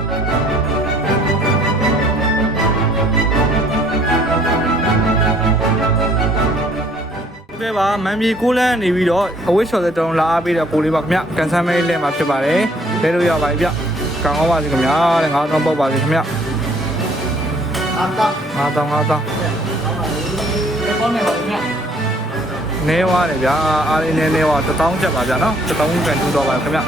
ကဲပါမန်ပြေကိုလန်းနေပြီးတော့အဝိချော်တဲ့တုံးလာအားပေးတဲ့ကိုလေးပါခင်ဗျကန်ဆန်းမဲလဲမှာဖြစ်ပါတယ်လဲလို့ရပါပြီဗျကောင်းကောင်းပါစေခင်ဗျာတဲ့9000ပေါက်ပါစေခင်ဗျ9000ပေါက်နေပါခင်ဗျနေဝါတယ်ဗျာအားလေးနေဝါ1000ကျပ်ပါဗျာနော်1000ကန်ထူတော့ပါခင်ဗျ